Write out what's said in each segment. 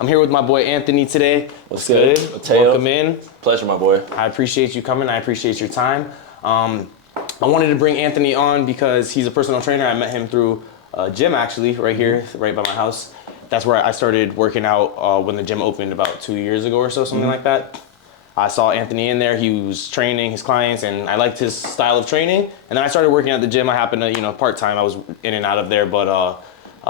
I'm here with my boy Anthony today. What's good? Welcome in. Pleasure, my boy. I appreciate you coming. I appreciate your time. I wanted to bring Anthony on because he's a personal trainer. I met him through a gym actually, right here, right by my house. That's where I started working out when the gym opened about 2 years ago or so, something like that. I saw Anthony in there. He was training his clients, and I liked his style of training. And then I started working at the gym. I happened to, part-time. I was in and out of there, but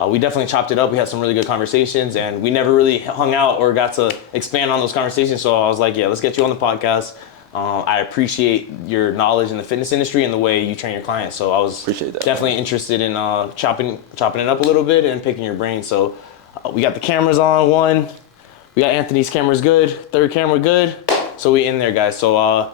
we definitely chopped it up. We had some really good conversations, and we never really hung out or got to expand on those conversations. So I was like, yeah, let's get you on the podcast. I appreciate your knowledge in the fitness industry and the way you train your clients. So I was definitely interested in chopping it up a little bit and picking your brain. So we got the cameras on, one. We got Anthony's cameras good, third camera good. So we in there, guys. So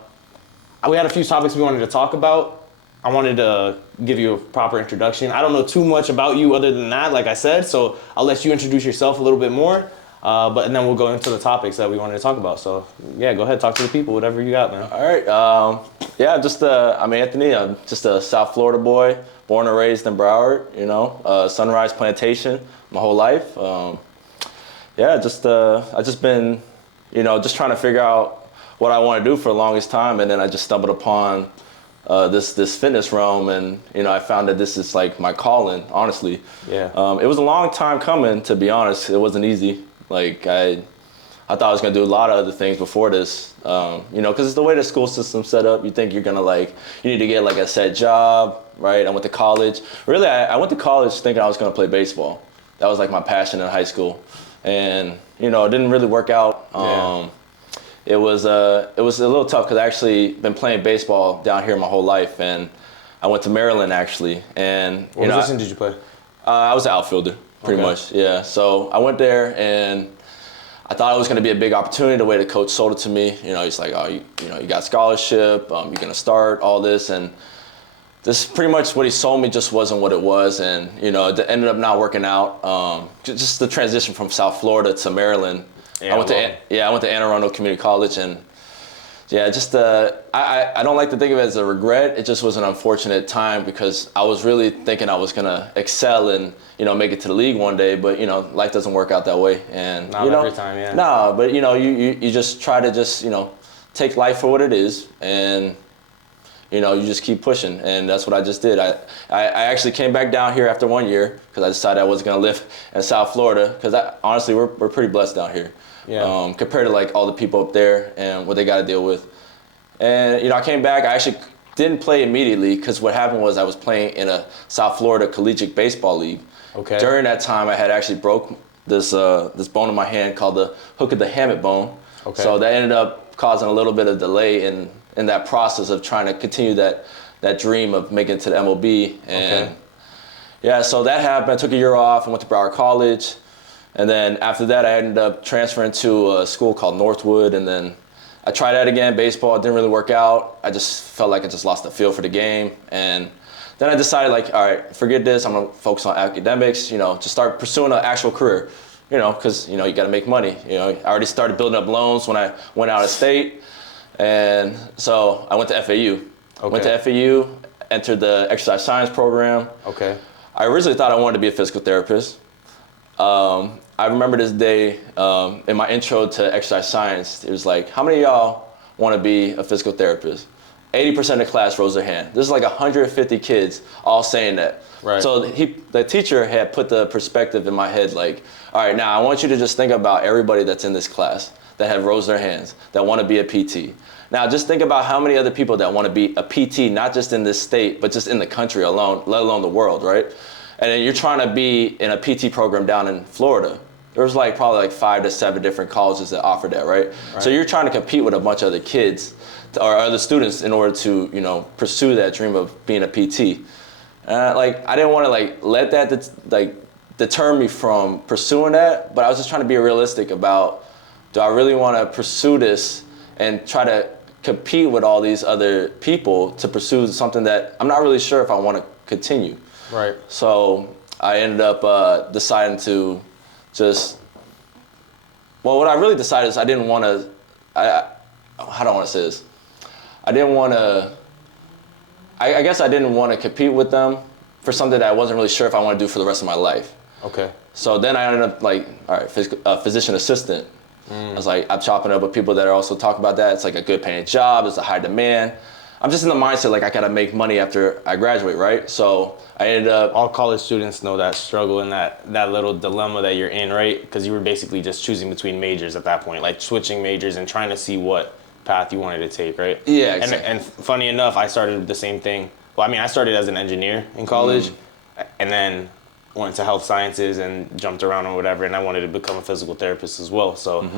we had a few topics we wanted to talk about. I wanted to give you a proper introduction. I don't know too much about you other than that, like I said, so I'll let you introduce yourself a little bit more, and then we'll go into the topics that we wanted to talk about. So yeah, go ahead, talk to the people, whatever you got, man. All right. I'm Anthony. I'm just a South Florida boy, born and raised in Broward, Sunrise Plantation my whole life. I just been, just trying to figure out what I want to do for the longest time, and then I just stumbled upon this fitness realm, and I found that this is like my calling, honestly. Yeah. It was a long time coming, to be honest. It wasn't easy. Like I thought I was gonna do a lot of other things before this, because it's the way the school system's set up. You think you're gonna you need to get like a set job, right? I went to college. Really, I went to college thinking I was gonna play baseball. That was like my passion in high school, and it didn't really work out. It was a little tough because I actually been playing baseball down here my whole life, and I went to Maryland actually. And what position did you play? I was an outfielder, pretty much. Yeah. So I went there, and I thought it was going to be a big opportunity. The way the coach sold it to me, he's like, oh, you got scholarship, you're going to start all this, and this pretty much what he sold me just wasn't what it was, and it ended up not working out. Just the transition from South Florida to Maryland. I went to Anne Arundel Community College, and I don't like to think of it as a regret. It just was an unfortunate time because I was really thinking I was gonna excel and make it to the league one day, but life doesn't work out that way. And not every time, yeah. No, but you just try to take life for what it is, and you just keep pushing, and that's what I just did. I actually came back down here after 1 year because I decided I wasn't gonna live in South Florida because honestly we're pretty blessed down here. Yeah. Compared to like all the people up there and what they got to deal with. And I came back. I actually didn't play immediately because what happened was I was playing in a South Florida collegiate baseball league. Okay. During that time, I had actually broke this bone in my hand called the hook of the hamate bone. Okay. So that ended up causing a little bit of delay in that process of trying to continue that dream of making it to the MLB. And so that happened. I took a year off. I went to Broward College. And then after that, I ended up transferring to a school called Northwood, and then I tried that again, baseball. It didn't really work out. I just felt like I just lost the feel for the game. And then I decided, all right, forget this. I'm gonna focus on academics, just start pursuing an actual career, because, you gotta make money. I already started building up loans when I went out of state. And so I went to FAU. Okay. Went to FAU, entered the exercise science program. Okay. I originally thought I wanted to be a physical therapist. I remember this day in my intro to exercise science, it was like, how many of y'all want to be a physical therapist? 80% of the class rose their hand. This is like 150 kids all saying that. Right. So the teacher had put the perspective in my head like, all right, now I want you to just think about everybody that's in this class that have rose their hands, that want to be a PT. Now just think about how many other people that want to be a PT, not just in this state, but just in the country alone, let alone the world, right? And then you're trying to be in a PT program down in Florida. There's probably 5 to 7 different colleges that offer that, right? So you're trying to compete with a bunch of other kids or other students in order to, pursue that dream of being a PT. I didn't want to let that deter me from pursuing that, but I was just trying to be realistic about, do I really want to pursue this and try to compete with all these other people to pursue something that I'm not really sure if I want to continue. Right. So I ended up deciding to what I really decided is I didn't want to, how do I want to say this? I didn't want to, I guess I didn't want to compete with them for something that I wasn't really sure if I want to do for the rest of my life. Okay. So then I ended up like, all right, physician assistant. I was like, I'm chopping up with people that are also talking about that. It's like a good paying job. It's a high demand. I'm just in the mindset like I gotta make money after I graduate, right? So I ended up. All college students know that struggle and that little dilemma that you're in, right? Because you were basically just choosing between majors at that point, like switching majors and trying to see what path you wanted to take, right? Yeah, exactly. And funny enough, I started the same thing. Well, I mean, I started as an engineer in college, and then went to health sciences and jumped around or whatever, and I wanted to become a physical therapist as well. So,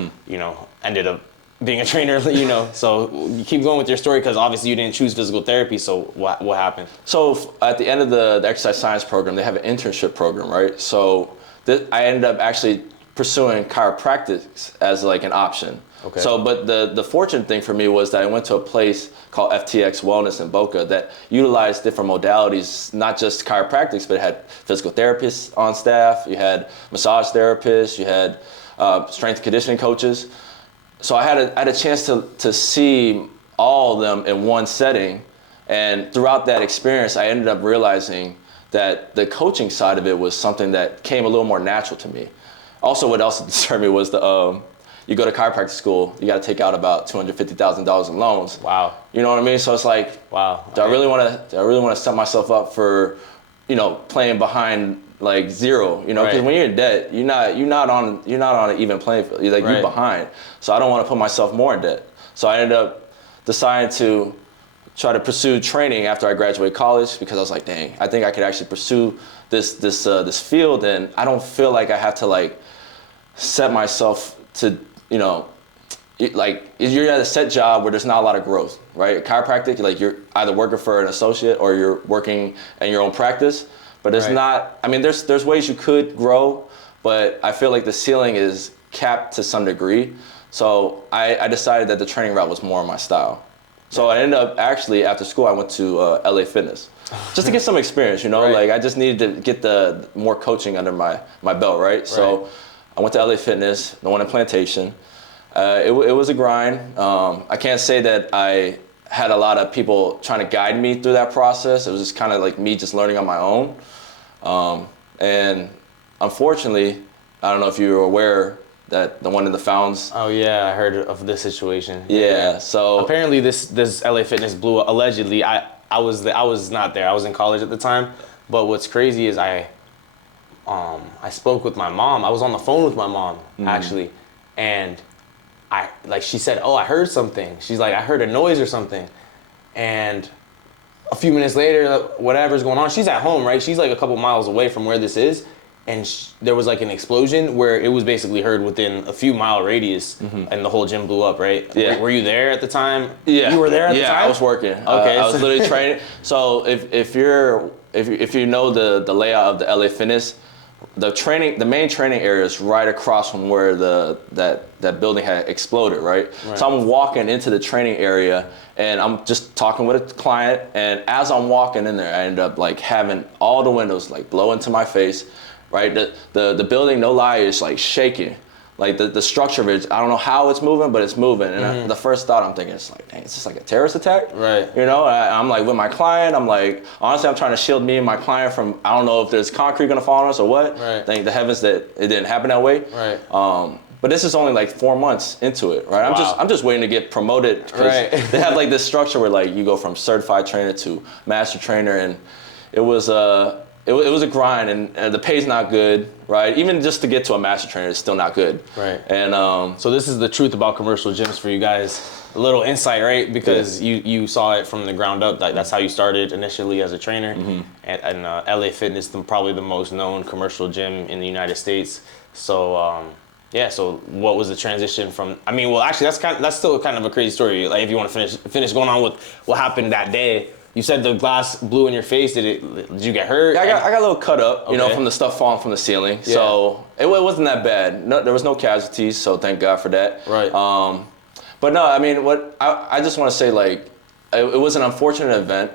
ended up being a trainer, So you keep going with your story because obviously you didn't choose physical therapy. So what happened? So at the end of the exercise science program, they have an internship program, right? So I ended up actually pursuing chiropractic as like an option. Okay. So, but the fortunate thing for me was that I went to a place called FTX Wellness in Boca that utilized different modalities, not just chiropractics, but it had physical therapists on staff, you had massage therapists, you had strength and conditioning coaches. So I had a chance to see all of them in one setting. And throughout that experience, I ended up realizing that the coaching side of it was something that came a little more natural to me. Also, what else disturbed me was you go to chiropractic school, you got to take out about $250,000 in loans. Wow. You know what I mean? So it's like, wow. Do I really want to set myself up for, playing behind like zero? Because Right. when you're in debt, you're not on an even playing field. You're Right. behind. So I don't want to put myself more in debt. So I ended up deciding to try to pursue training after I graduated college because I was like, dang, I think I could actually pursue this field, and I don't feel like I have to like set myself to, like you're at a set job where there's not a lot of growth, right? Chiropractic, like you're either working for an associate or you're working in your own practice, but there's Right. not. I mean, there's ways you could grow, but I feel like the ceiling is capped to some degree. So I decided that the training route was more my style. So I ended up actually after school I went to LA Fitness just to get some experience, Right. Like I just needed to get the more coaching under my belt, right? So I went to LA Fitness, the one in Plantation. It was a grind. I can't say that I had a lot of people trying to guide me through that process. It was just kind of like me just learning on my own. And unfortunately, I don't know if you were aware that the one in the Founds. Oh yeah, I heard of this situation. Yeah. So apparently this LA Fitness blew up. Allegedly, I was not there. I was in college at the time. But what's crazy is I spoke with my mom. I was on the phone with my mom actually, and she said, "Oh, I heard something." She's like, "I heard a noise or something," and a few minutes later, whatever's going on, she's at home, right? She's like a couple miles away from where this is, and there was like an explosion where it was basically heard within a few mile radius, and the whole gym blew up, right? Yeah. Were you there at the time? Yeah. You were there at the time? Yeah, I was working. Okay. I was literally training. So if you know the layout of the LA Fitness, the main training area is right across from where that building had exploded, right? So I'm walking into the training area and I'm just talking with a client, and as I'm walking in there, I end up like having all the windows like blow into my face, right? The building, no lie, is like shaking. Like the structure of it, I don't know how it's moving, but it's moving. And the first thought I'm thinking is like, dang, is this like a terrorist attack? Right. I'm like with my client, I'm like, honestly, I'm trying to shield me and my client from, I don't know if there's concrete gonna fall on us or what. Right. Thank the heavens that it didn't happen that way. Right. But this is only like 4 months into it, right? Wow. I'm just waiting to get promoted because Right. they have like this structure where like you go from certified trainer to master trainer, and it was a grind, and the pay's not good, right? Even just to get to a master trainer is still not good. Right. And So this is the truth about commercial gyms for you guys. A little insight, right? Because you saw it from the ground up. That's how you started initially as a trainer. And LA Fitness, probably the most known commercial gym in the United States. So so what was the transition from? I mean, well, actually, that's still kind of a crazy story. Like if you want to finish going on with what happened that day. You said the glass blew in your face. Did you get hurt? I got a little cut up, Okay. from the stuff falling from the ceiling. Yeah. So it wasn't that bad. No, there was no casualties, so thank God for that. Right. But no, I mean, what I just want to say, like, it was an unfortunate event.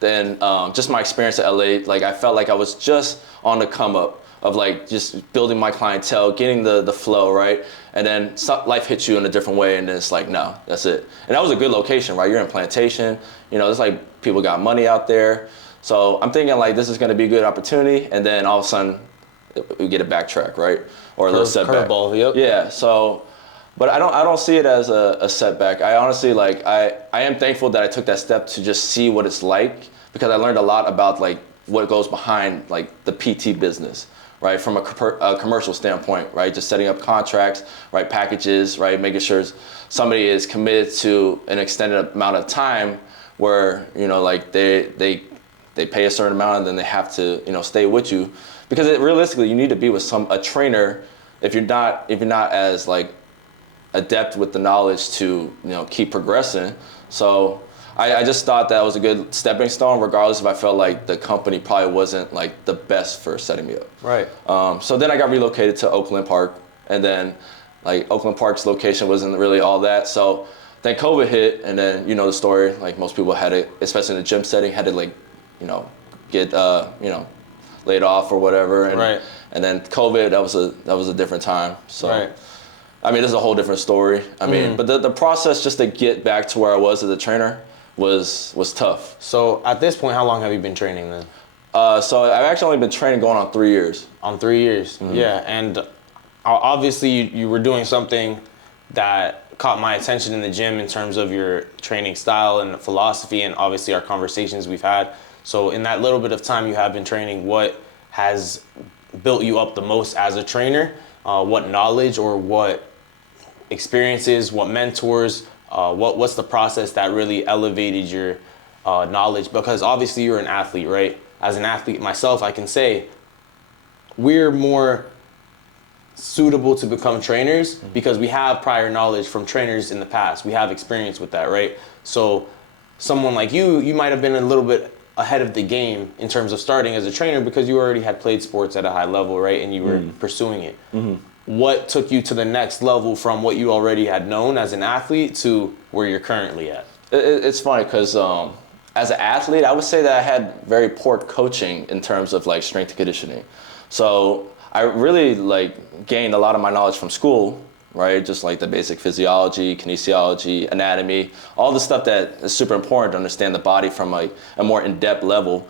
Then just my experience at LA, like I felt like I was just on the come up of like just building my clientele, getting the flow, right? And then life hits you in a different way, and then it's like, no, that's it. And that was a good location, right? You're in Plantation, there's like people got money out there. So I'm thinking like this is gonna be a good opportunity, and then all of a sudden we get a backtrack, right? Or a little setback. Curveball, yep. Yeah, so, but I don't see it as a setback. I honestly, like, I am thankful that I took that step to just see what it's like, because I learned a lot about, like, what goes behind, like, the PT business, right? From a commercial standpoint, right? Just setting up contracts, right? Packages, right? Making sure somebody is committed to an extended amount of time where, you know, like, they pay a certain amount and then they have to, you know, stay with you. Because realistically, you need to be with a trainer if you're not as, like, adept with the knowledge to, you know, keep progressing. So I just thought that was a good stepping stone, regardless if I felt like the company probably wasn't, like, the best for setting me up. Right. So then I got relocated to Oakland Park, and then, like, Oakland Park's location wasn't really all that. So then COVID hit, and then, you know the story, like, most people had it, especially in the gym setting, had to, like, you know, get you know, laid off or whatever. And, right. And then COVID, that was a different time. So. Right. I mean, this is a whole different story. I mean, but the process just to get back to where I was as a trainer was tough. So at this point, how long have you been training then? So I've actually only been training going on 3 years. On 3 years, yeah. And obviously you were doing something that caught my attention in the gym in terms of your training style and philosophy, and obviously our conversations we've had. So in that little bit of time you have been training, what has built you up the most as a trainer? What knowledge or what experiences, what mentors, what's the process that really elevated your knowledge? Because obviously you're an athlete, right? As an athlete myself, I can say we're more suitable to become trainers because we have prior knowledge from trainers in the past. We have experience with that, right? So someone like you might have been a little bit ahead of the game in terms of starting as a trainer because you already had played sports at a high level, right? And you were pursuing it. What took you to the next level from what you already had known as an athlete to where you're currently at? It's funny because as an athlete, I would say that I had very poor coaching in terms of, like, strength and conditioning. So I really, like, gained a lot of my knowledge from school, right? Just like the basic physiology, kinesiology, anatomy, all the stuff that is super important to understand the body from, like, a more in-depth level.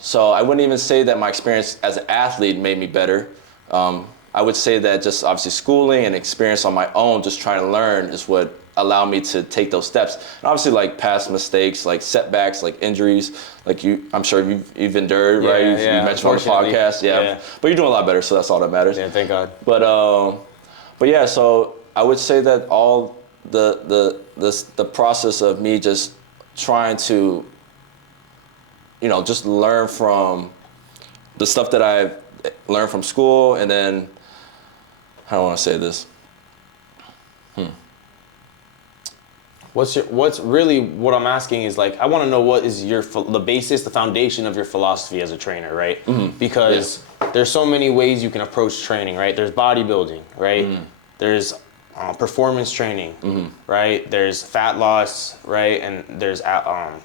So I wouldn't even say that my experience as an athlete made me better. I would say that just obviously schooling and experience on my own, just trying to learn, is what allowed me to take those steps. And obviously, like, past mistakes, like setbacks, like injuries, like I'm sure you've endured, right? You mentioned on the podcast, yeah. But you're doing a lot better, so that's all that matters. Yeah, thank God. But yeah, so I would say that all the process of me just trying to, you know, just learn from the stuff that I've learned from school, and then, how do I want to say this? What's really what I'm asking is, like, I want to know what is the basis, the foundation of your philosophy as a trainer, right? Because there's so many ways you can approach training, right? There's bodybuilding, right? There's performance training, right? There's fat loss, right? And there's I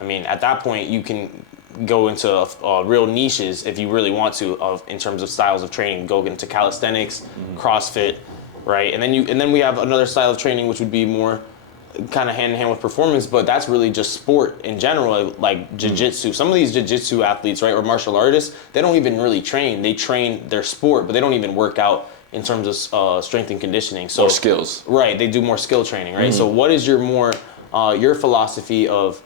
mean, at that point you can go into real niches if you really want to, in terms of styles of training. Go into calisthenics, CrossFit, right? And then we have another style of training which would be more kind of hand in hand with performance, but that's really just sport in general, like jiu-jitsu. Some of these jiu-jitsu athletes, right, or martial artists, they don't even really train. They train their sport, but they don't even work out in terms of strength and conditioning. So, or skills. Right, they do more skill training, right? So what is your philosophy of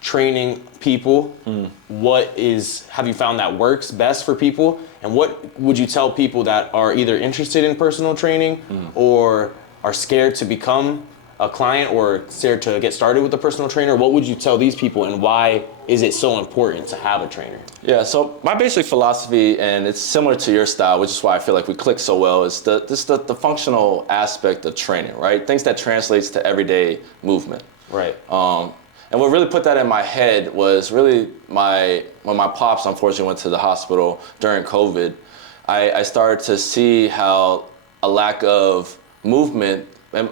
training people? Have you found that works best for people? And what would you tell people that are either interested in personal training or are scared to become a client or scared to get started with a personal trainer? What would you tell these people, and why is it so important to have a trainer? Yeah, so my basic philosophy, and it's similar to your style, which is why I feel like we click so well, is the functional aspect of training, right? Things that translates to everyday movement. Right. And what really put that in my head was really when my pops unfortunately went to the hospital during COVID, I started to see how a lack of movement, and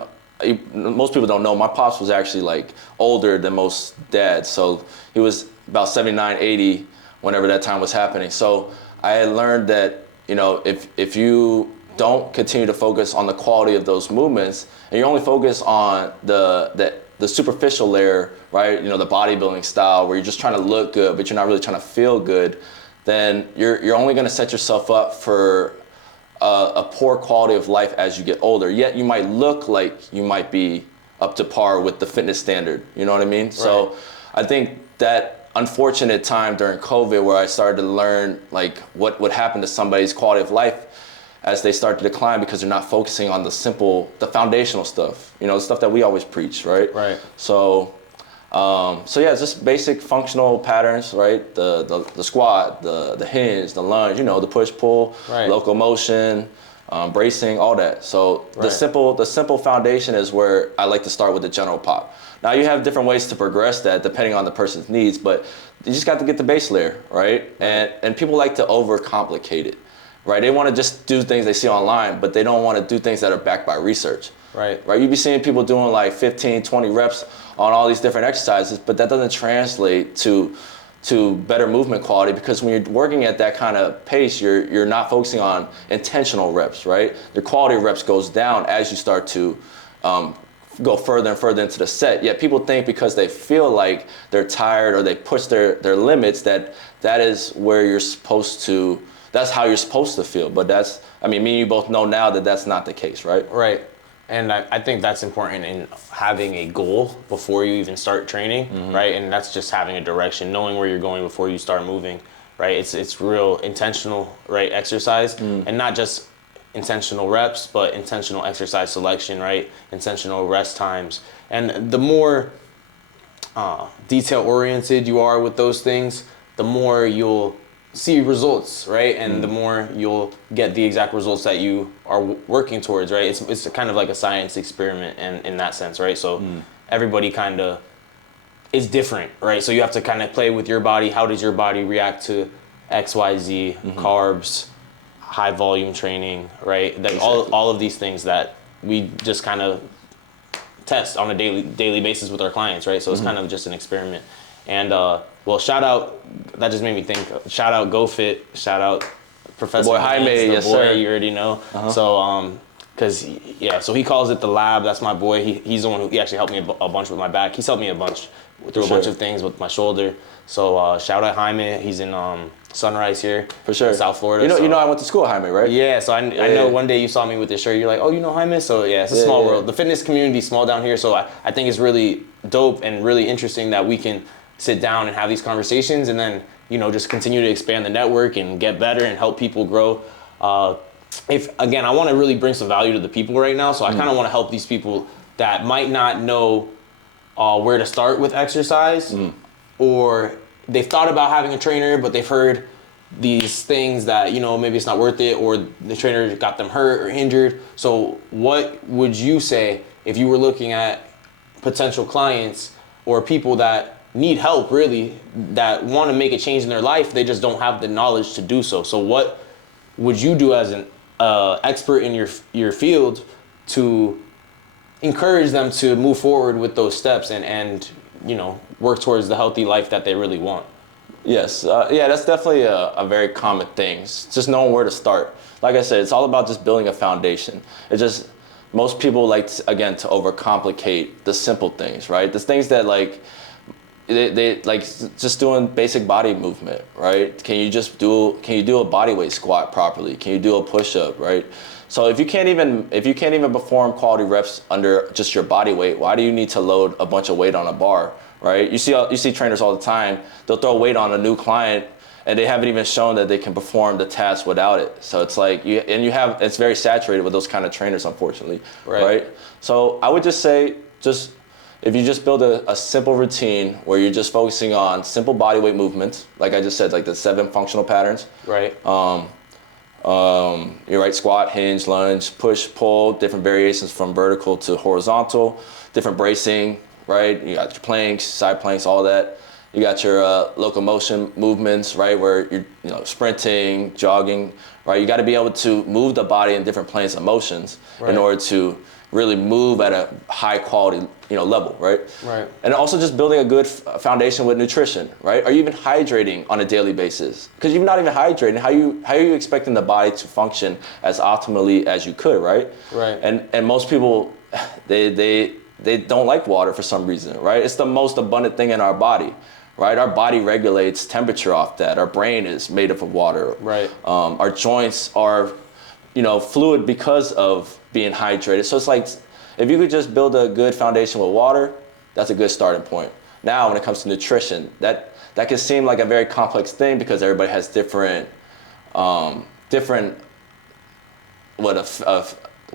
most people don't know, my pops was actually, like, older than most dads. So he was about 79, 80 whenever that time was happening. So I had learned that, you know, if you don't continue to focus on the quality of those movements, and you only focus on the superficial layer, right? You know, the bodybuilding style where you're just trying to look good, but you're not really trying to feel good, then you're only going to set yourself up for a poor quality of life as you get older. Yet you might look like you might be up to par with the fitness standard. You know what I mean? Right. So I think that unfortunate time during COVID where I started to learn like what would happen to somebody's quality of life as they start to decline because they're not focusing on the foundational stuff, the stuff that we always preach, right? Right. So yeah, just basic functional patterns, right? The squat, the hinge, the lunge, the push pull, right. Locomotion, bracing, all that. So right. the simple foundation is where I like to start with the general pop. Now you have different ways to progress that depending on the person's needs, but you just got to get the base layer, right? And people like to overcomplicate it, right? They want to just do things they see online, but they don't want to do things that are backed by research. Right. You be seeing people doing like 15, 20 reps on all these different exercises, but that doesn't translate to better movement quality because when you're working at that kind of pace, you're not focusing on intentional reps, right? Your quality of reps goes down as you start to go further and further into the set. Yet people think because they feel like they're tired or they push their limits that is where you're supposed to, that's how you're supposed to feel. But me and you both know now that that's not the case, right? Right. And I think that's important in having a goal before you even start training, mm-hmm. right? And that's just having a direction, knowing where you're going before you start moving, right? It's real intentional, right, exercise, and not just intentional reps, but intentional exercise selection, right? Intentional rest times. And the more detail-oriented you are with those things, the more you'll see results, right? And the more you'll get the exact results that you are working towards, right? It's kind of like a science experiment in that sense, right? So everybody kind of is different, right? So you have to kind of play with your body. How does your body react to X, Y, Z, carbs, high volume training, right? That Exactly. all of these things that we just kind of test on a daily basis with our clients, right? So it's kind of just an experiment. And well, shout out, that just made me think, shout out GoFit, shout out Professor boy Jaime, yes boy, sir. You already know. So so he calls it the lab. That's my boy. He's the one he actually helped me a bunch with my back. He's helped me a bunch through a bunch of things with my shoulder. So shout out Jaime. He's in Sunrise here, for sure, in South Florida. You know I went to school with Jaime, right? Yeah, so I know one day you saw me with this shirt. You're like, oh, you know Jaime? So yeah, it's a small world. The fitness community is small down here. So I think it's really dope and really interesting that we can sit down and have these conversations and then, just continue to expand the network and get better and help people grow. I want to really bring some value to the people right now. So I kind of want to help these people that might not know where to start with exercise, or they've thought about having a trainer, but they've heard these things that, maybe it's not worth it, or the trainer got them hurt or injured. So what would you say if you were looking at potential clients or people that need help, really, that want to make a change in their life, they just don't have the knowledge to do so? So what would you do as an expert in your field to encourage them to move forward with those steps and work towards the healthy life that they really want? Yes, that's definitely a very common thing. It's just knowing where to start. Like I said, it's all about just building a foundation. It's just, most people like, to overcomplicate the simple things, right? The things that they like just doing basic body movement, right? Can you do a body weight squat properly? Can you do a push-up, right? So if you can't even perform quality reps under just your body weight, why do you need to load a bunch of weight on a bar, right? You see trainers all the time. They'll throw weight on a new client and they haven't even shown that they can perform the task without it. So it's like it's very saturated with those kind of trainers, unfortunately, right? So I would just say, if you just build a simple routine where you're just focusing on simple body weight movements, like I just said, like the 7 functional patterns. Right. You're right, squat, hinge, lunge, push, pull, different variations from vertical to horizontal, different bracing, right? You got your planks, side planks, all that. You got your locomotion movements, right, where you're sprinting, jogging, right? You got to be able to move the body in different planes of motions in order to really move at a high quality, level, right? Right. And also just building a good foundation with nutrition, right? Are you even hydrating on a daily basis? Because if you're not even hydrating, how are you expecting the body to function as optimally as you could, right? Right. And most people, they don't like water for some reason, right? It's the most abundant thing in our body, right? Our body regulates temperature off that. Our brain is made up of water. Right. Our joints are, fluid because of being hydrated. So it's like, if you could just build a good foundation with water, that's a good starting point. Now, when it comes to nutrition, that can seem like a very complex thing because everybody has different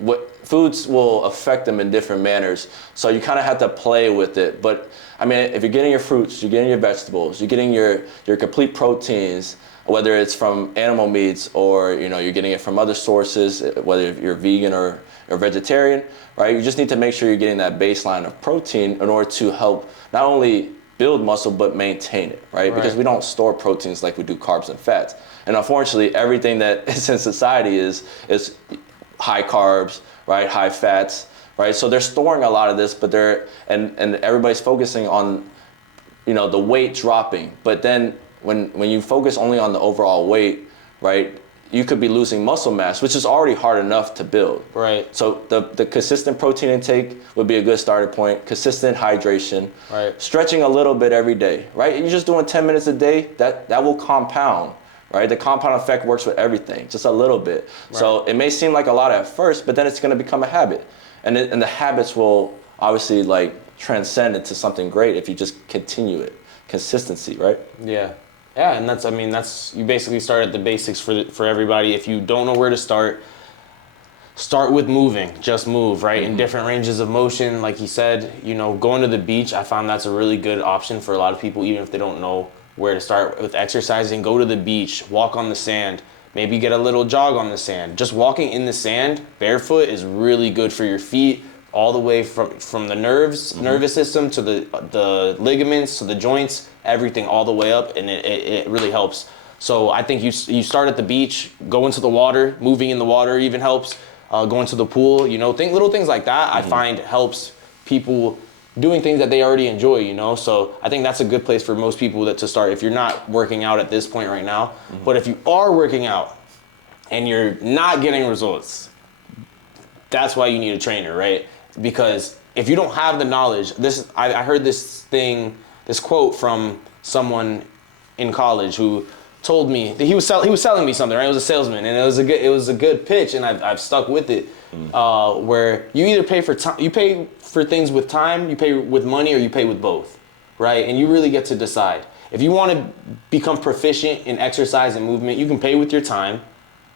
what foods will affect them in different manners. So you kind of have to play with it. But I mean, if you're getting your fruits, you're getting your vegetables, you're getting your complete proteins, whether it's from animal meats or you're getting it from other sources, whether you're vegan or vegetarian, right? You just need to make sure you're getting that baseline of protein in order to help not only build muscle but maintain it, right? Because we don't store proteins like we do carbs and fats. And unfortunately, everything that is in society is high carbs, right? High fats, right? So they're storing a lot of this, but and everybody's focusing on, the weight dropping. But then when you focus only on the overall weight, right, you could be losing muscle mass, which is already hard enough to build. Right. So the consistent protein intake would be a good starting point. Consistent hydration. Right. Stretching a little bit every day, right? You're just doing 10 minutes a day, that will compound. Right, the compound effect works with everything, just a little bit. Right. So it may seem like a lot at first, but then it's going to become a habit, and the habits will obviously like transcend into something great if you just continue it. Consistency, right? Yeah, and that's you basically start at the basics for everybody. If you don't know where to start with moving. Just move, right? In different ranges of motion, like he said. Going to the beach, I found that's a really good option for a lot of people, even if they don't know where to start with exercising. Go to the beach, walk on the sand, maybe get a little jog on the sand. Just walking in the sand barefoot is really good for your feet, all the way from the nervous system to the ligaments to the joints, everything all the way up, and it really helps. So I think you start at the beach, go into the water, moving in the water even helps, going to the pool, little things like that I find helps people doing things that they already enjoy, So I think that's a good place for most people to start if you're not working out at this point right now. But if you are working out and you're not getting results, that's why you need a trainer, right? Because if you don't have the knowledge, I heard this quote from someone in college who told me that he was selling me something, right? It was a salesman, and it was a good pitch, and I've stuck with it. Where you either pay for time, you pay for things with time, you pay with money, or you pay with both, right? And you really get to decide. If you want to become proficient in exercise and movement, you can pay with your time,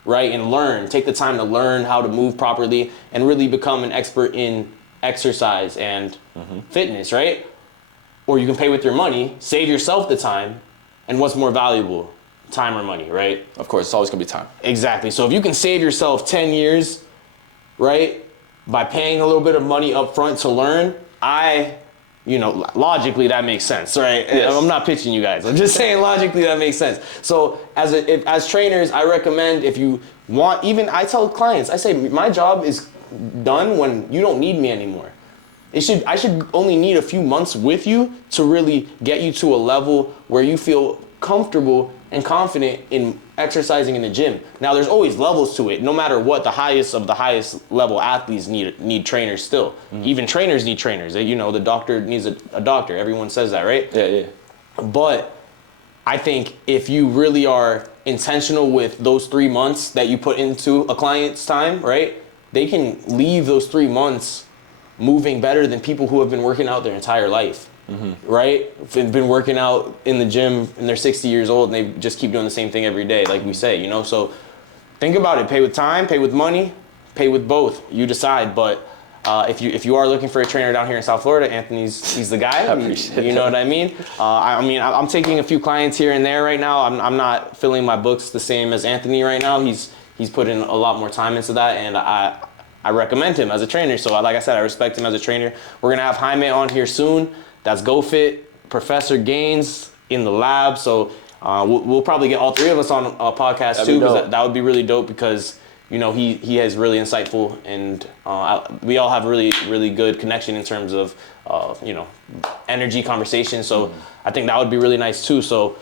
right? And take the time to learn how to move properly and really become an expert in exercise and fitness, right? Or you can pay with your money, save yourself the time, and what's more valuable, time or money, right? Of course, it's always gonna be time. Exactly. So if you can save yourself 10 years, right, by paying a little bit of money up front to learn, logically that makes sense, right? Yes. I'm not pitching you guys. I'm just saying logically that makes sense. So as trainers, I recommend, if you want, even I tell clients, I say my job is done when you don't need me anymore. I should only need a few months with you to really get you to a level where you feel comfortable and confident in exercising in the gym. Now, there's always levels to it. No matter what, the highest of the highest level athletes need trainers still. Even trainers need trainers. The doctor needs a doctor. Everyone says that, right? Yeah. But I think if you really are intentional with those 3 months that you put into a client's time, right, they can leave those 3 months moving better than people who have been working out their entire life. Right? Been working out in the gym and they're 60 years old and they just keep doing the same thing every day, like we say, So think about it. Pay with time, pay with money, pay with both. You decide. But if you are looking for a trainer down here in South Florida, he's the guy. I appreciate you know what I mean? I'm taking a few clients here and there right now. I'm not filling my books the same as Anthony right now. He's put in a lot more time into that, and I recommend him as a trainer. So like I said, I respect him as a trainer. We're gonna have Jaime on here soon. That's GoFit, Professor Gaines in the lab. So we'll probably get all three of us on a podcast too, because that would be really dope, because he is really insightful, and we all have really, really good connection in terms of energy conversation. So I think that would be really nice too. So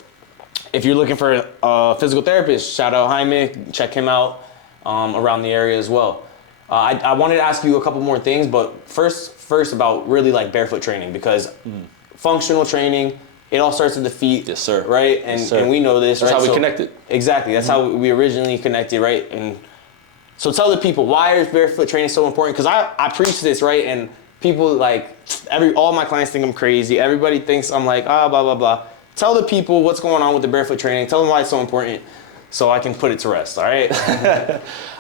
if you're looking for a physical therapist, shout out Jaime, check him out around the area as well. I wanted to ask you a couple more things, but first about really like barefoot training, because functional training, it all starts at the feet. Yes, sir. Right? And, Yes, sir. and we know this, That's right? how we So- connected. Exactly. That's how we originally connected, right? And so tell the people, why is barefoot training so important? Because I preach this, right? And people like, all my clients think I'm crazy. Everybody thinks I'm like, blah, blah, blah. Tell the people what's going on with the barefoot training. Tell them why it's so important so I can put it to rest, all right?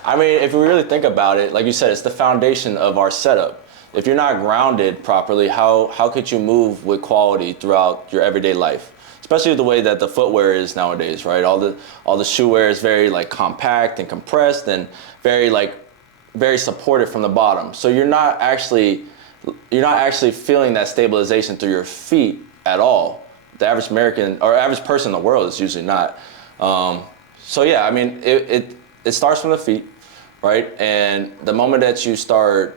I mean, if we really think about it, like you said, it's the foundation of our setup. If you're not grounded properly, how could you move with quality throughout your everyday life? Especially the way that the footwear is nowadays, right? All the shoe wear is very like compact and compressed and very supported from the bottom. So you're not actually feeling that stabilization through your feet at all. The average American or average person in the world is usually not. So yeah, I mean, it starts from the feet, right? And the moment that you start,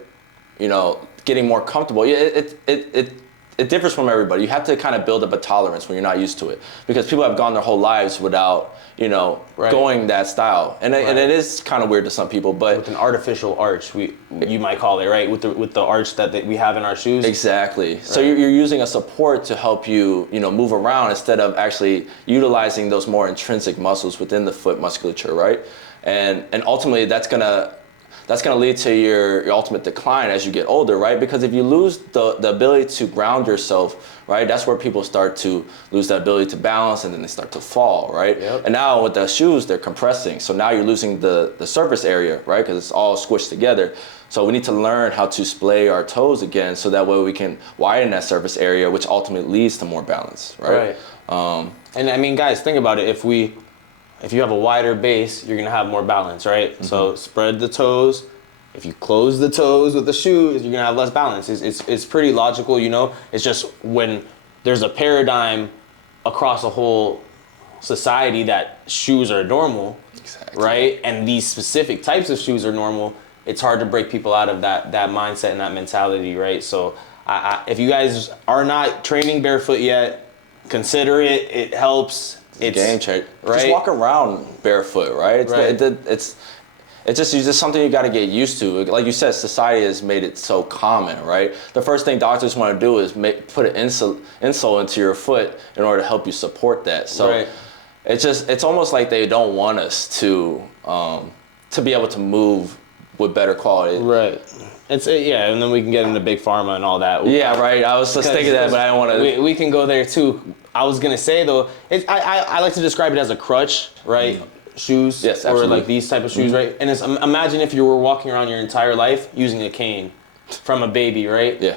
getting more comfortable, it differs from everybody. You have to kind of build up a tolerance when you're not used to it, because people have gone their whole lives without, Right. going that style, and it is kind of weird to some people. But With an artificial arch, you might call it, right? With the arch that we have in our shoes. exactly. So you're using a support to help you, move around instead of actually utilizing those more intrinsic muscles within the foot musculature, right? And ultimately that's gonna lead to your ultimate decline as you get older, right? Because if you lose the ability to ground yourself, right, that's where people start to lose the ability to balance, and then they start to fall, right? Yep. And now with the shoes, they're compressing. So now you're losing the surface area, right? Because it's all squished together. So we need to learn how to splay our toes again, so that way we can widen that surface area, which ultimately leads to more balance, right? And I mean, guys, think about it. If you have a wider base, you're gonna have more balance, right? Mm-hmm. So spread the toes. If you close the toes with the shoes, you're gonna have less balance. It's pretty logical, It's just when there's a paradigm across a whole society that shoes are normal, Exactly. right? And these specific types of shoes are normal. It's hard to break people out of that mindset and that mentality, right? So if you guys are not training barefoot yet, consider it. It helps. It's Game changer. right? Just walk around barefoot, right? It's just something you got to get used to. Like you said, society has made it so common, right? The first thing doctors want to do is put an insole into your foot in order to help you support that. So Right. it's almost like they don't want us to be able to move with better quality. Right. And then we can get into big pharma and all that. Yeah, right. I was just thinking that, but I don't want to. We can go there too. I was gonna say though, I like to describe it as a crutch, right? Shoes, Yes, or absolutely. like these type of shoes, right? And imagine if you were walking around your entire life using a cane from a baby, right? Yeah.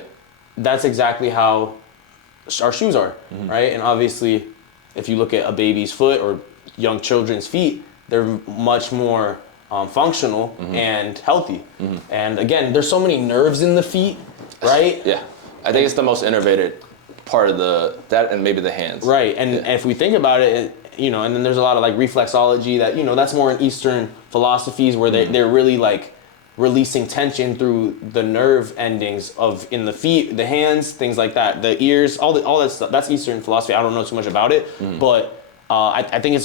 That's exactly how our shoes are, right? And obviously, if you look at a baby's foot or young children's feet, they're much more functional and healthy. And again, there's so many nerves in the feet, right? Yeah. I think it's the most innervated part of that and maybe the hands. Right, and if we think about it, and then there's a lot of like reflexology that, that's more in Eastern philosophies where they're really like releasing tension through the nerve endings in the feet, the hands, things like that, the ears, all that stuff. That's Eastern philosophy. I don't know too much about it, but I think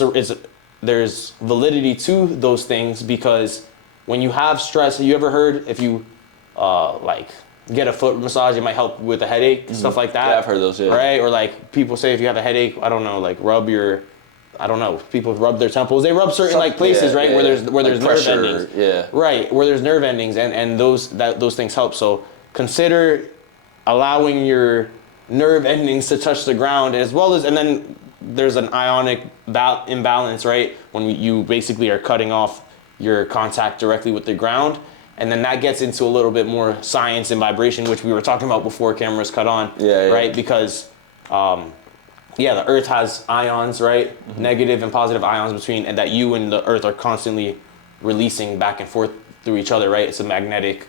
there's validity to those things, because when you have stress, have you ever heard if you get a foot massage, it might help with a headache, stuff like that. Yeah, I've heard those, yeah. Right? Or like people say if you have a headache, I don't know, like people rub their temples. They rub certain like places, right? Where there's Like nerve pressure, endings. yeah. Right, where there's nerve endings, and those things help. So consider allowing your nerve endings to touch the ground, as well as, and then there's an ionic imbalance, right? When you basically are cutting off your contact directly with the ground. And then that gets into a little bit more science and vibration, which we were talking about before cameras cut on, right? Because, the Earth has ions, right? Negative and positive ions between, and that you and the Earth are constantly releasing back and forth through each other, right? It's a magnetic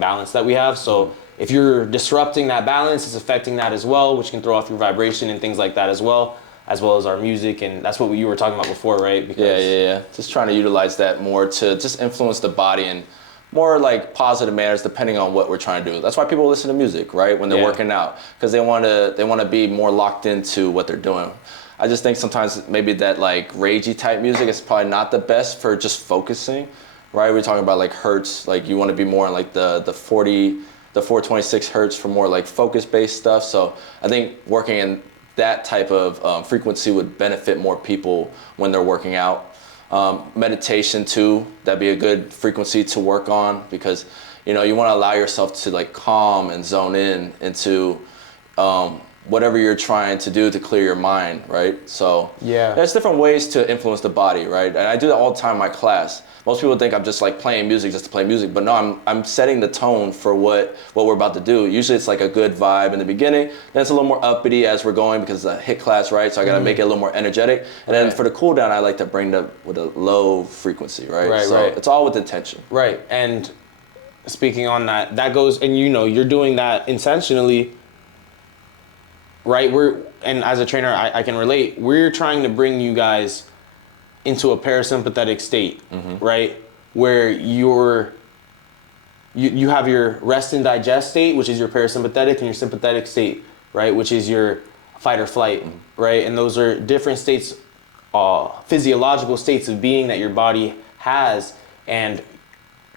balance that we have. So if you're disrupting that balance, it's affecting that as well, which can throw off your vibration and things like that as well as our music. And that's what you were talking about before, right? Because Yeah. Just trying to utilize that more to just influence the body in more like positive manners, depending on what we're trying to do. That's why people listen to music, right? When they're working out, because they want to be more locked into what they're doing. I just think sometimes maybe that like ragey type music is probably not the best for just focusing, right? We're talking about like hertz, like you want to be more in like the 426 hertz for more like focus based stuff. So I think working in that type of frequency would benefit more people when they're working out. Meditation too, that'd be a good frequency to work on, because you know, you want to allow yourself to like calm and zone in into whatever you're trying to do to clear your mind, right? So yeah, there's different ways to influence the body, right? And I do that all the time in my class. Most people think I'm just like playing music just to play music, but no, I'm setting the tone for what we're about to do. Usually it's like a good vibe in the beginning, then it's a little more uppity as we're going because it's a hit class, right? So I gotta make it a little more energetic. And then for the cool down, I like to bring it with a low frequency, right? So it's all with intention. Right, and speaking on that, that goes, and you know, you're doing that intentionally, right? And as a trainer, I can relate. We're trying to bring you guys into a parasympathetic state, right? Where you have your rest and digest state, which is your parasympathetic, and your sympathetic state, right? Which is your fight or flight, right? And those are different states, physiological states of being that your body has, and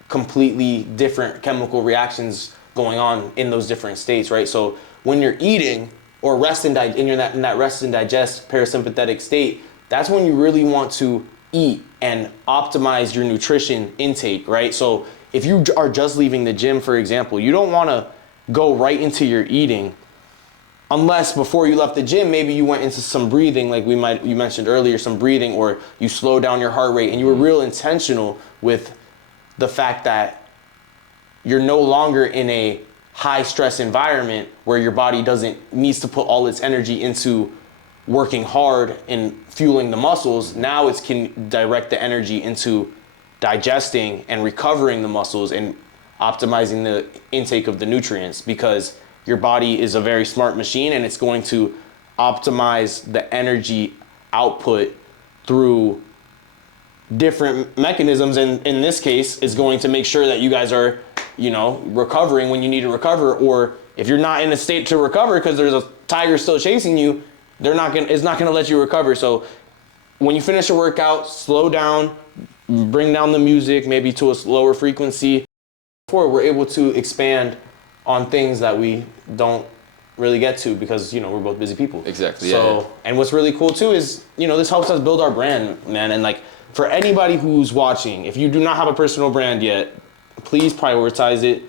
completely different chemical reactions going on in those different states, right? So when you're eating or and you're in that rest and digest parasympathetic state, that's when you really want to eat and optimize your nutrition intake, right? So if you are just leaving the gym, for example, you don't want to go right into your eating unless before you left the gym, maybe you went into some breathing, like you mentioned earlier, some breathing, or you slow down your heart rate and you were real intentional with the fact that you're no longer in a high stress environment where your body needs to put all its energy into working hard and fueling the muscles. Now it can direct the energy into digesting and recovering the muscles and optimizing the intake of the nutrients, because your body is a very smart machine and it's going to optimize the energy output through different mechanisms, and in this case is going to make sure that you guys are, you know, recovering when you need to recover, or if you're not in a state to recover because there's a tiger still chasing you, it's not gonna let you recover. So when you finish a workout, slow down, bring down the music maybe to a slower frequency. Before we're able to expand on things that we don't really get to because, you know, we're both busy people. Exactly. So and what's really cool too is, you know, this helps us build our brand, man. And like, for anybody who's watching, if you do not have a personal brand yet, please prioritize it.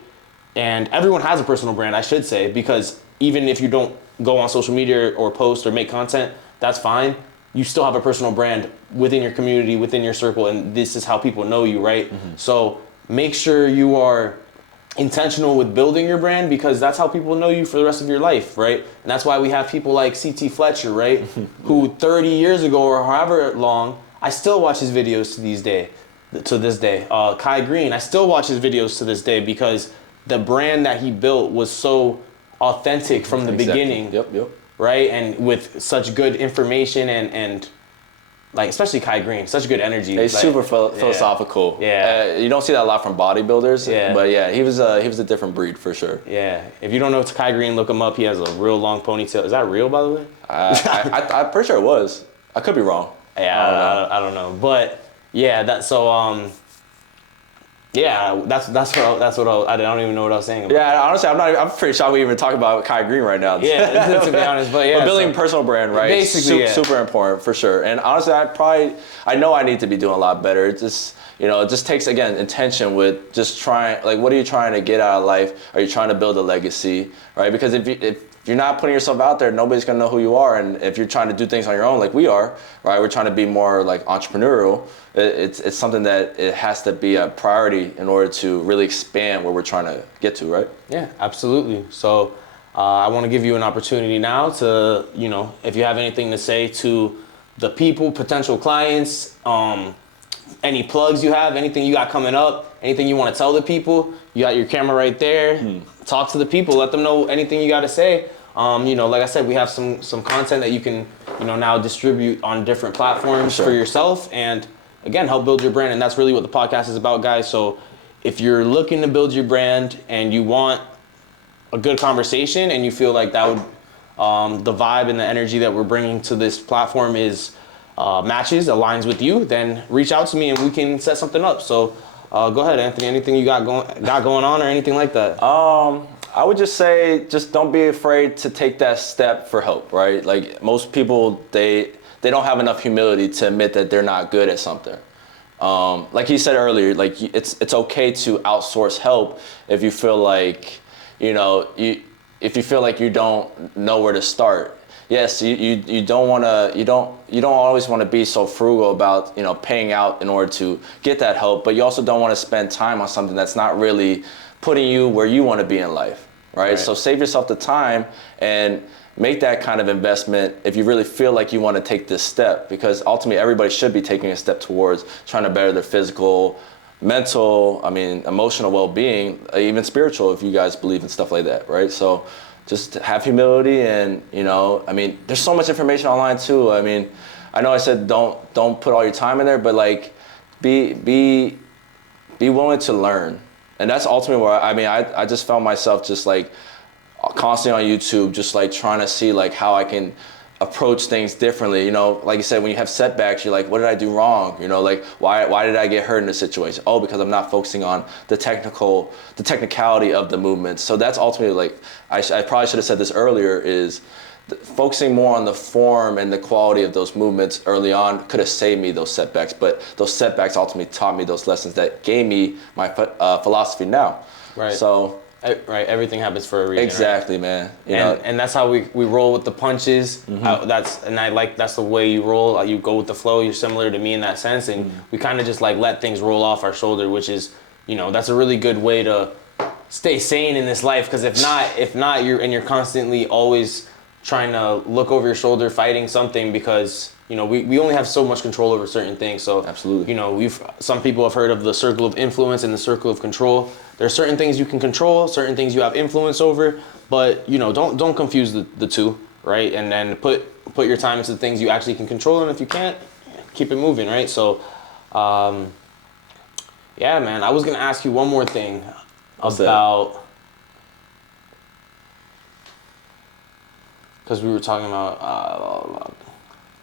And everyone has a personal brand, I should say, because even if you don't go on social media or post or make content, that's fine. You still have a personal brand within your community, within your circle, and this is how people know you, right? So make sure you are intentional with building your brand, because that's how people know you for the rest of your life, right? And that's why we have people like CT Fletcher, right? Who 30 years ago or however long, I still watch his videos to this day. Kai Green, I still watch his videos to this day because the brand that he built was so authentic from the beginning. Yep. Right? And with such good information and like, especially Kai Green, such good energy. He's like, super philosophical. Yeah. You don't see that a lot from bodybuilders. Yeah. But yeah, he was a different breed for sure. Yeah. If you don't know Kai Green, look him up. He has a real long ponytail. Is that real, by the way? I'm pretty sure it was. I could be wrong. Yeah, I don't know. But yeah, that's what I don't even know what I was saying about. Yeah, honestly, I'm pretty shocked we even talk about Kai Green right now. Yeah, to be honest, but yeah. But building a personal brand, right? Basically, super important for sure. And honestly, I know I need to be doing a lot better. It just takes, again, intention with just trying, like, what are you trying to get out of life? Are you trying to build a legacy, right? Because if you're not putting yourself out there, nobody's gonna know who you are. And if you're trying to do things on your own, like we are, right? We're trying to be more like entrepreneurial. It's something that it has to be a priority in order to really expand where we're trying to get to, right? Yeah, absolutely. So I want to give you an opportunity now to, you know, if you have anything to say to the people, potential clients, any plugs you have, anything you got coming up, anything you want to tell the people, you got your camera right there. Talk to the people, let them know anything you got to say. You know, like I said, we have some content that you can, you know, now distribute on different platforms for yourself, and again, help build your brand. And that's really what the podcast is about, guys. So if you're looking to build your brand and you want a good conversation and you feel like that would, the vibe and the energy that we're bringing to this platform is aligns with you, then reach out to me and we can set something up. So go ahead, Anthony. Anything you got going on or anything like that? I would just say, just don't be afraid to take that step for help, right? Like most people, they don't have enough humility to admit that they're not good at something. Like he said earlier, like it's okay to outsource help if you feel like, if you feel like you don't know where to start. Yes, you don't want to, you don't always want to be so frugal about, paying out in order to get that help, but you also don't want to spend time on something that's not really putting you where you want to be in life, right? So save yourself the time and make that kind of investment if you really feel like you want to take this step, because ultimately everybody should be taking a step towards trying to better their physical, mental, emotional well-being, even spiritual, if you guys believe in stuff like that, right? So just have humility and, there's so much information online too. I know I said don't put all your time in there, but like be willing to learn. And that's ultimately where, I just found myself just like constantly on YouTube, just like trying to see like how I can approach things differently. Like you said, when you have setbacks, you're like, what did I do wrong? Like why did I get hurt in this situation? Oh, because I'm not focusing on the technicality of the movements. So that's ultimately like, I probably should have said this earlier, is focusing more on the form and the quality of those movements early on could have saved me those setbacks, but those setbacks ultimately taught me those lessons that gave me my philosophy now. Right. So. Right, everything happens for a reason. Exactly, right? Man. And that's how we roll with the punches. That's the way you roll. You go with the flow. You're similar to me in that sense, and we kind of just like let things roll off our shoulder, which is, that's a really good way to stay sane in this life. Because if not, you're constantly always trying to look over your shoulder, fighting something, because we only have so much control over certain things. So absolutely, some people have heard of the circle of influence and the circle of control. There are certain things you can control, certain things you have influence over, but don't confuse the two, right? And then put your time into the things you actually can control, and if you can't, keep it moving, right? So, yeah, man. I was gonna ask you one more thing about, because we were talking about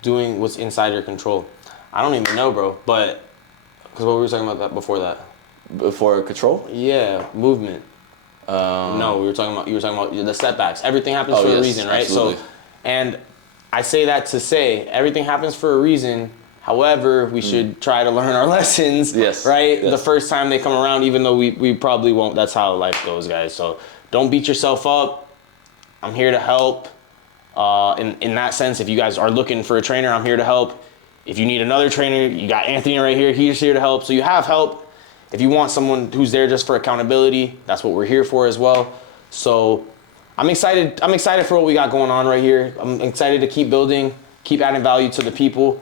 doing what's inside your control. I don't even know, bro, but because what we were talking about that before that. Before control? Yeah, movement. No, you were talking about the setbacks. Everything happens for a reason, right? Absolutely. So, and I say that to say everything happens for a reason. However, we should try to learn our lessons, right? Yes. The first time they come around, even though we probably won't. That's how life goes, guys. So don't beat yourself up. I'm here to help. In that sense, if you guys are looking for a trainer, I'm here to help. If you need another trainer, you got Anthony right here. He's here to help. So you have help. If you want someone who's there just for accountability, that's what we're here for as well. So I'm excited for what we got going on right here. I'm excited to keep building, keep adding value to the people.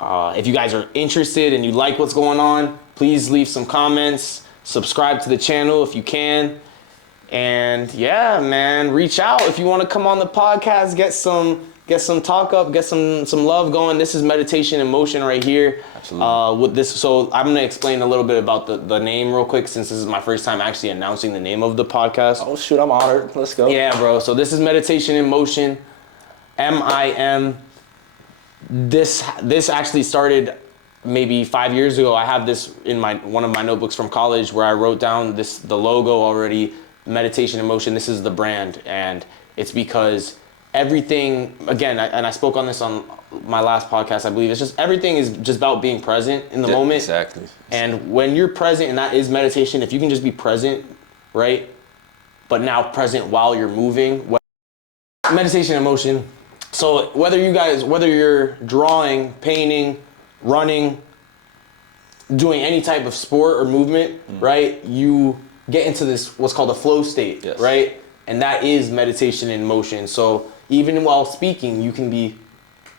If you guys are interested and you like what's going on, please leave some comments, subscribe to the channel if you can. And yeah, man, reach out if you want to come on the podcast, get some talk up, get some love going. This is Meditation in Motion right here. Absolutely. With this, so I'm gonna explain a little bit about the name real quick, since this is my first time actually announcing the name of the podcast. Oh shoot, I'm honored. Let's go. Yeah, bro. So this is Meditation in Motion, MIM. This actually started maybe 5 years ago. I have this in one of my notebooks from college where I wrote down the logo already. Meditation in Motion. This is the brand, and it's because everything, again, and I spoke on this on my last podcast, I believe, it's just everything is just about being present in the moment. Exactly. And when you're present, and that is meditation, if you can just be present, right? But now present while you're moving. Meditation in motion. So whether you're drawing, painting, running, doing any type of sport or movement, right? You get into this, what's called a flow state, right? And that is meditation in motion. So even while speaking, you can be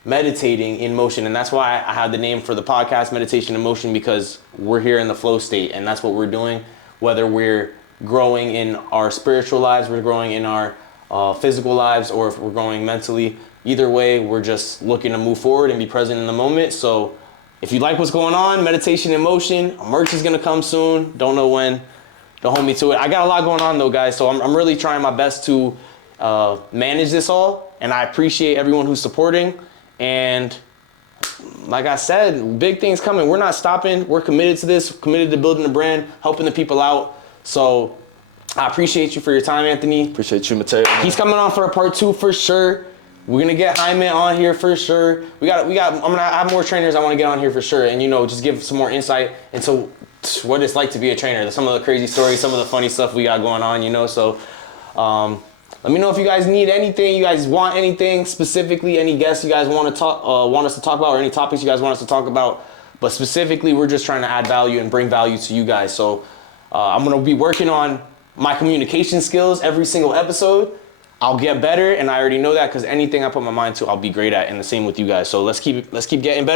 meditating in motion. And that's why I have the name for the podcast, Meditation in Motion, because we're here in the flow state, and that's what we're doing. Whether we're growing in our spiritual lives, we're growing in our physical lives, or if we're growing mentally, either way, we're just looking to move forward and be present in the moment. So if you like what's going on, Meditation in Motion, merch is gonna come soon. Don't know when. Don't hold me to it. I got a lot going on though, guys. So I'm really trying my best to manage this all. And I appreciate everyone who's supporting. And like I said, big things coming. We're not stopping. We're committed to this, committed to building the brand, helping the people out. So I appreciate you for your time, Anthony. Appreciate you, Mateo. He's coming on for a part 2 for sure. We're gonna get Jaime on here for sure. I'm gonna have more trainers I want to get on here for sure, and just give some more insight into what it's like to be a trainer. Some of the crazy stories, some of the funny stuff we got going on. So, let me know if you guys need anything, you guys want anything specifically, any guests you guys want us to talk about, or any topics you guys want us to talk about. But specifically, we're just trying to add value and bring value to you guys. So, I'm gonna be working on my communication skills every single episode. I'll get better, and I already know that because anything I put my mind to, I'll be great at, and the same with you guys. So let's keep getting better.